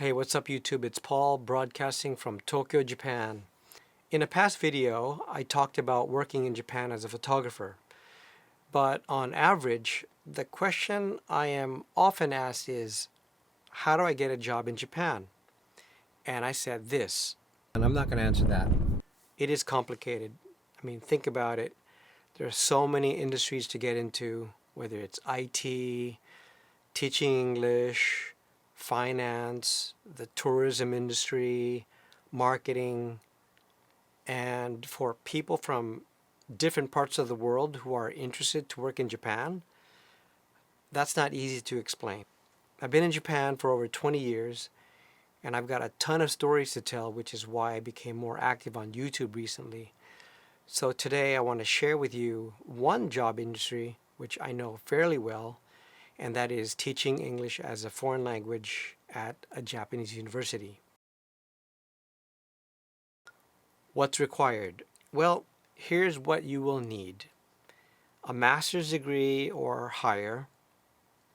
Hey, what's up YouTube? It's Paul broadcasting from Tokyo, Japan. In a past video, I talked about working in Japan as a photographer. But on average, the question I am often asked is, how do I get a job in Japan? And I said this. And I'm not going to answer that. It is complicated. I mean, think about it. There are so many industries to get into, whether it's IT, teaching English, finance, the tourism industry, marketing, and for people from different parts of the world who are interested to work in Japan, that's not easy to explain. I've been in Japan for over 20 years and I've got a ton of stories to tell, which is why I became more active on YouTube recently. So today I want to share with you one job industry which I know fairly well, and that is teaching English as a foreign language at a Japanese university. What's required? Well, here's what you will need: a master's degree or higher,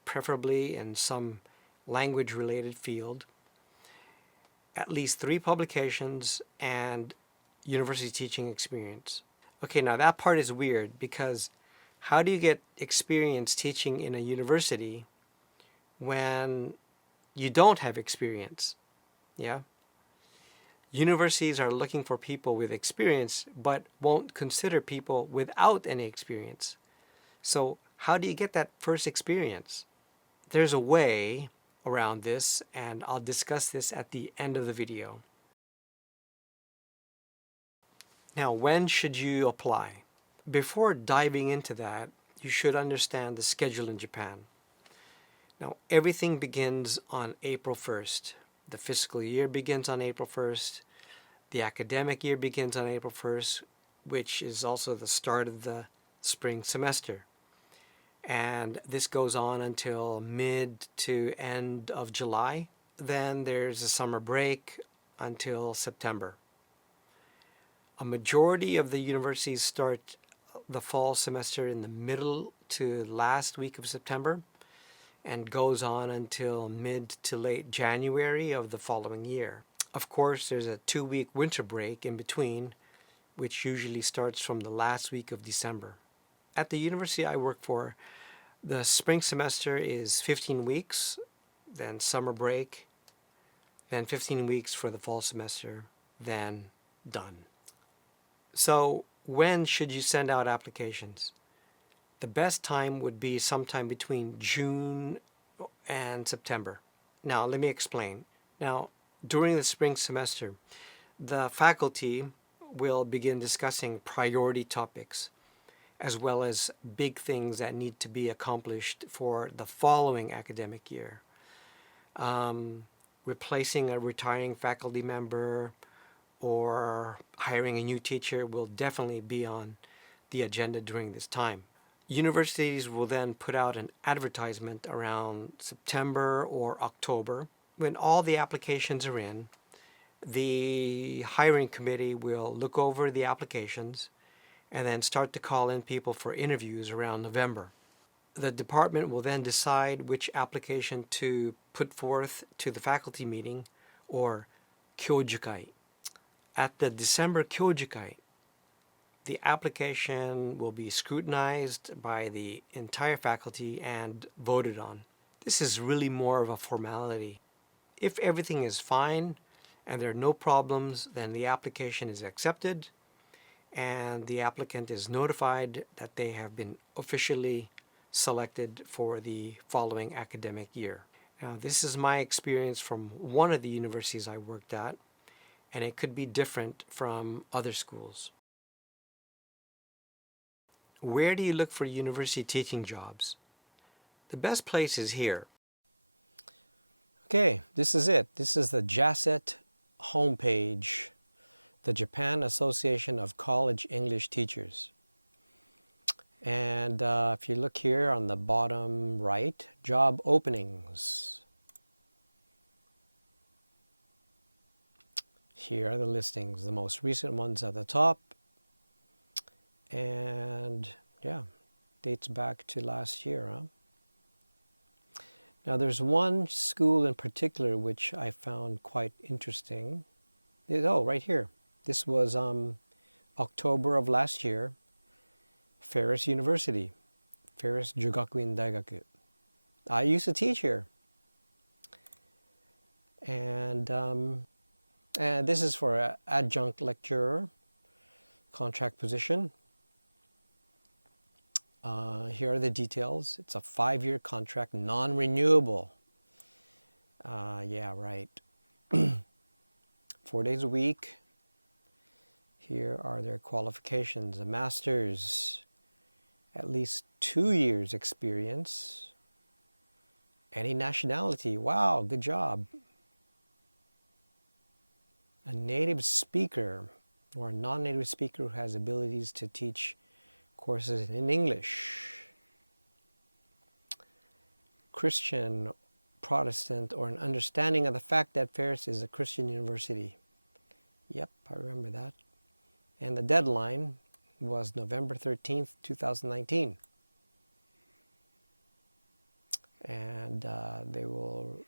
preferably in some language related field, at least 3 publications, and university teaching experience. Okay, now that part is weird because how do you get experience teaching in a university when you don't have experience? Yeah. Universities are looking for people with experience but won't consider people without any experience. So, how do you get that first experience? There's a way around this, and I'll discuss this at the end of the video. Now, when should you apply? Before diving into that, you should understand the schedule in Japan. Now, everything begins on April 1st. The fiscal year begins on April 1st. The academic year begins on April 1st, which is also the start of the spring semester. And this goes on until mid to end of July. Then there's a summer break until September. A majority of the universities start the fall semester in the middle to last week of September and goes on until mid to late January of the following year. Of course, there's a 2-week winter break in between, which usually starts from the last week of December. At the university I work for, the spring semester is 15 weeks, then summer break, then 15 weeks for the fall semester, then done. So, when should you send out applications? The best time would be sometime between June and September. Now, let me explain. Now, during the spring semester, the faculty will begin discussing priority topics as well as big things that need to be accomplished for the following academic year. Replacing a retiring faculty member or hiring a new teacher will definitely be on the agenda during this time. Universities will then put out an advertisement around September or October. When all the applications are in, the hiring committee will look over the applications and then start to call in people for interviews around November. The department will then decide which application to put forth to the faculty meeting, or kyojukai. At the December kyojukai, the application will be scrutinized by the entire faculty and voted on. This is really more of a formality. If everything is fine and there are no problems, then the application is accepted and the applicant is notified that they have been officially selected for the following academic year. Now, this is my experience from one of the universities I worked at, and it could be different from other schools. Where do you look for university teaching jobs? The best place is here. Okay, this is it. This is the JASET homepage, the Japan Association of College English Teachers. And if you look here on the bottom right, job openings. Here are the listings, the most recent ones at the top. And yeah, dates back to last year. Now, there's one school in particular which I found quite interesting. Oh, right here. This was October of last year. Ferris University, Ferris Jogakuin Daigaku. I used to teach here, and this is for an adjunct lecturer contract position. Here are the details. It's a 5-year contract, non-renewable. Yeah, right. 4 days a week. Here are their qualifications: a master's, at least 2 years experience, any nationality. Wow, good job. A native speaker or a non-native speaker who has abilities to teach courses in English. Christian, Protestant, or an understanding of the fact that Ferris is a Christian university. Yep, I remember that. And the deadline was November 13th, 2019. And they will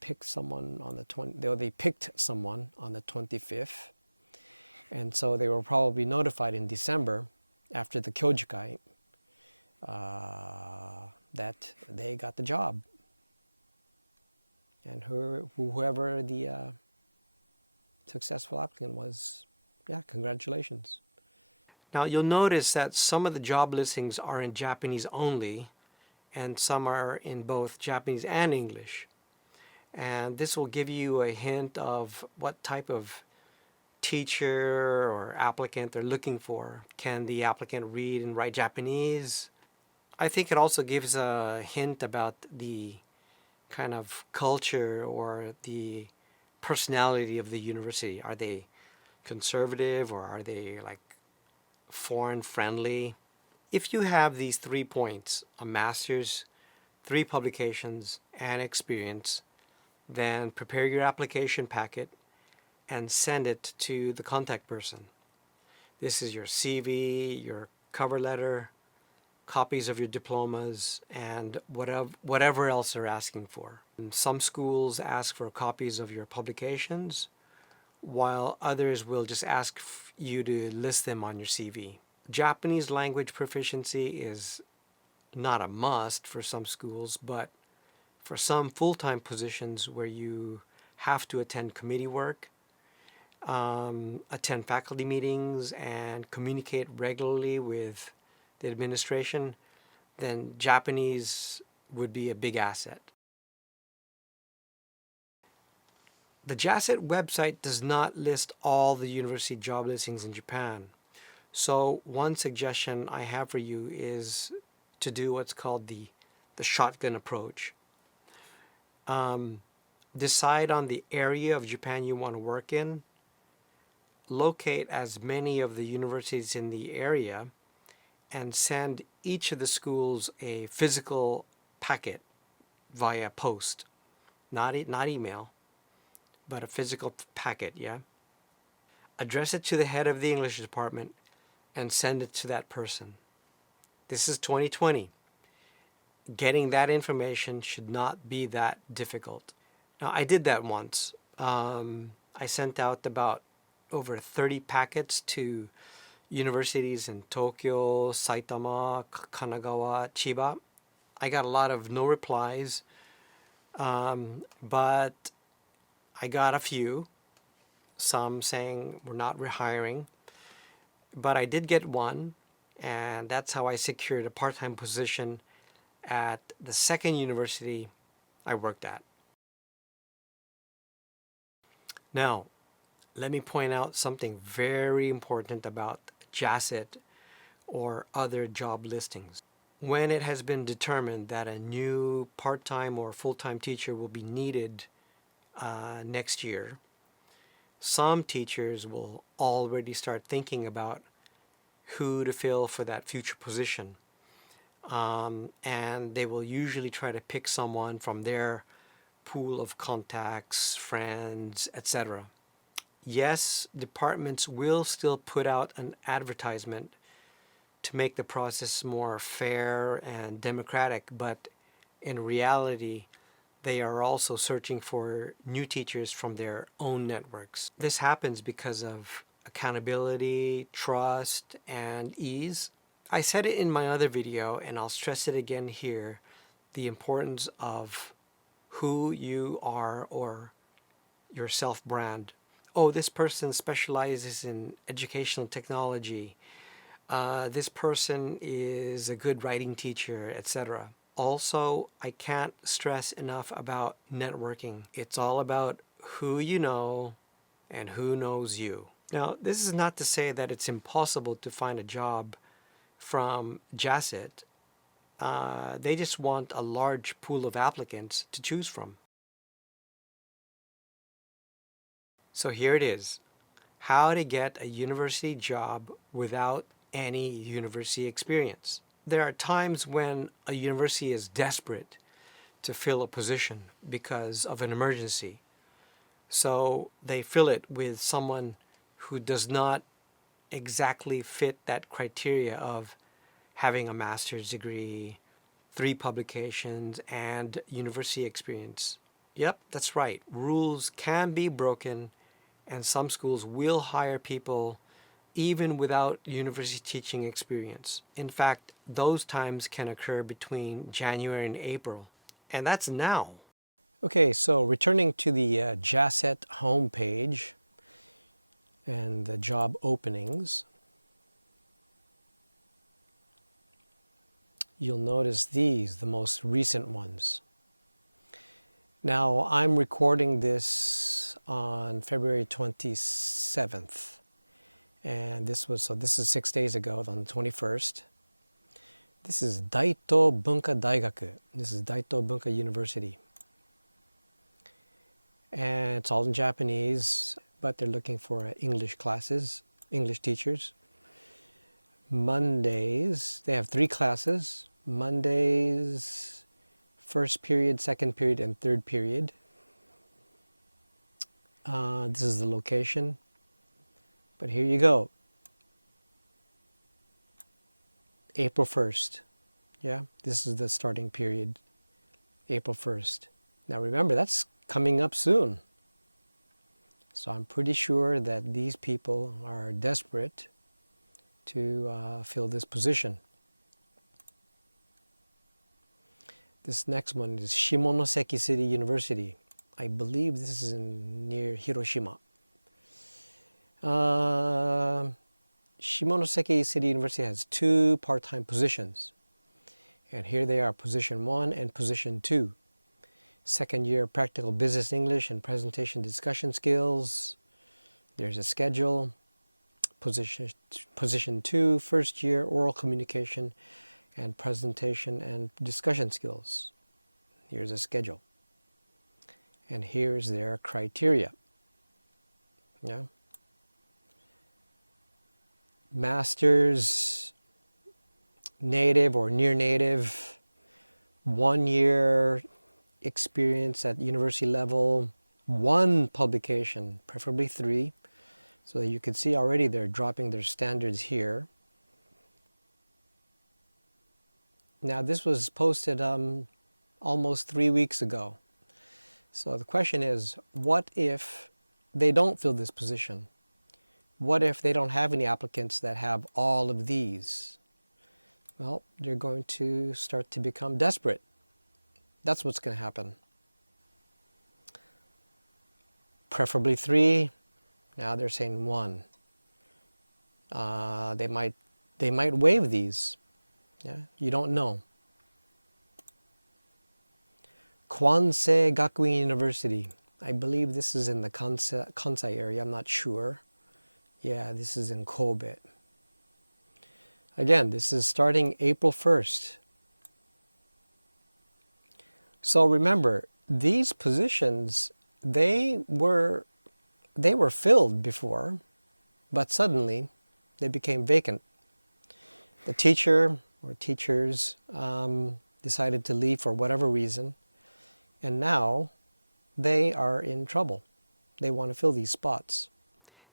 pick someone on the 20th. They picked someone on the 25th. And so they were probably notified in December after the Kyojukai that they got the job. And whoever the successful applicant was, yeah, congratulations. Now you'll notice that some of the job listings are in Japanese only, and some are in both Japanese and English. And this will give you a hint of what type of teacher or applicant they're looking for. Can the applicant read and write Japanese? I think it also gives a hint about the kind of culture or the personality of the university. Are they conservative or are they like foreign friendly? If you have these 3 points, a master's, 3 publications, and experience, then prepare your application packet and send it to the contact person. This is your CV, your cover letter, copies of your diplomas, and whatever else they're asking for. And some schools ask for copies of your publications, while others will just ask you to list them on your CV. Japanese language proficiency is not a must for some schools, but for some full-time positions where you have to attend committee work, attend faculty meetings, and communicate regularly with the administration, then Japanese would be a big asset. The JASET website does not list all the university job listings in Japan. So one suggestion I have for you is to do what's called the shotgun approach. Decide on the area of Japan you want to work in, locate as many of the universities in the area, and send each of the schools a physical packet via post, not email, but a physical packet, yeah? Address it to the head of the English department and send it to that person. This is 2020. Getting that information should not be that difficult. Now, I did that once. I sent out about over 30 packets to universities in Tokyo, Saitama, Kanagawa, Chiba. I got a lot of no replies, but I got a few, some saying we're not rehiring. But I did get one, and that's how I secured a part-time position at the second university I worked at. Now, let me point out something very important about JASET or other job listings. When it has been determined that a new part-time or full-time teacher will be needed next year, some teachers will already start thinking about who to fill for that future position. And they will usually try to pick someone from their pool of contacts, friends, etc. Yes, departments will still put out an advertisement to make the process more fair and democratic, but In reality, they are also searching for new teachers from their own networks. This happens because of accountability, trust, and ease. I said it in my other video, and I'll stress it again here, the importance of who you are or your self-brand. Oh, this person specializes in educational technology. This person is a good writing teacher, etc. Also, I can't stress enough about networking. It's all about who you know and who knows you. Now, this is not to say that it's impossible to find a job from JASIT. They just want a large pool of applicants to choose from. So here it is. How to get a university job without any university experience. There are times when a university is desperate to fill a position because of an emergency. So they fill it with someone who does not exactly fit that criteria of having a master's degree, 3 publications, and university experience. Yep, that's right. Rules can be broken, and some schools will hire people even without university teaching experience. In fact, those times can occur between January and April, and that's now. Okay, so returning to the JASET homepage and the job openings, you'll notice these, the most recent ones. Now, I'm recording this on February 27th. And this is 6 days ago, on the 21st. This is Daito Bunka Daigaku. This is Daito Bunka University. And it's all in Japanese, but they're looking for English classes, English teachers. Mondays, they have 3 classes. Mondays, first period, second period, and third period. This is the location. But here you go. April 1st. Yeah, this is the starting period. April 1st. Now remember, that's coming up soon. So I'm pretty sure that these people are desperate to fill this position. This next one is Shimonoseki City University. I believe this is near Hiroshima. Shimonoseki City University has 2 part-time positions. And here they are, position 1 and position 2. Second year practical business English and presentation discussion skills. There's a schedule. Position 2, first year oral communication and presentation and discussion skills. Here's a schedule. And here's their criteria. Yeah. Masters, native or near native, 1 year experience at university level, 1 publication, preferably 3. So you can see already they're dropping their standards here. Now this was posted almost 3 weeks ago. So the question is, what if they don't fill this position? What if they don't have any applicants that have all of these? Well, they're going to start to become desperate. That's what's going to happen. Preferably 3. Now they're saying 1. They might waive these. Yeah, you don't know. Kwansei Gakuin University. I believe this is in the Kansai area. I'm not sure. Yeah, this is in Kobe. Again, this is starting April 1st. So remember, these positions, they were filled before, but suddenly they became vacant. The teacher or teachers decided to leave for whatever reason, and now they are in trouble. They want to fill these spots.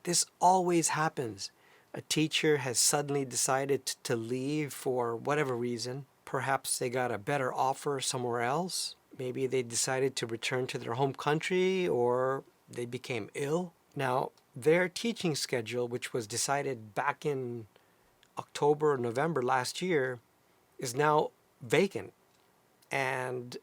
This always happens. A teacher has suddenly decided to leave for whatever reason, Perhaps they got a better offer somewhere else. Maybe they decided to return to their home country, or they became ill. Now, their teaching schedule, which was decided back in October or November last year, is now vacant, and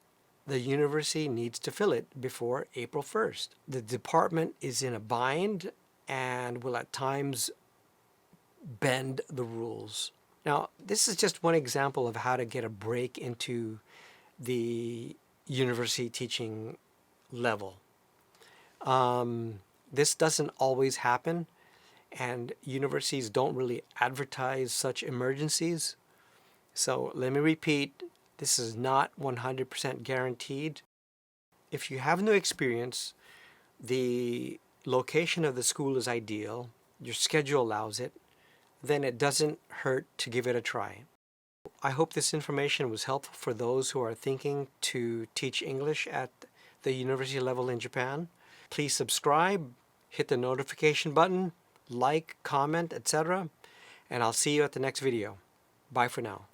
the university needs to fill it before April 1st. The department is in a bind and will at times bend the rules. Now, this is just one example of how to get a break into the university teaching level. This doesn't always happen, and universities don't really advertise such emergencies. So let me repeat, this is not 100% guaranteed. If you have no experience, the location of the school is ideal, your schedule allows it, then it doesn't hurt to give it a try. I hope this information was helpful for those who are thinking to teach English at the university level in Japan. Please subscribe, hit the notification button, like, comment, etc. And I'll see you at the next video. Bye for now.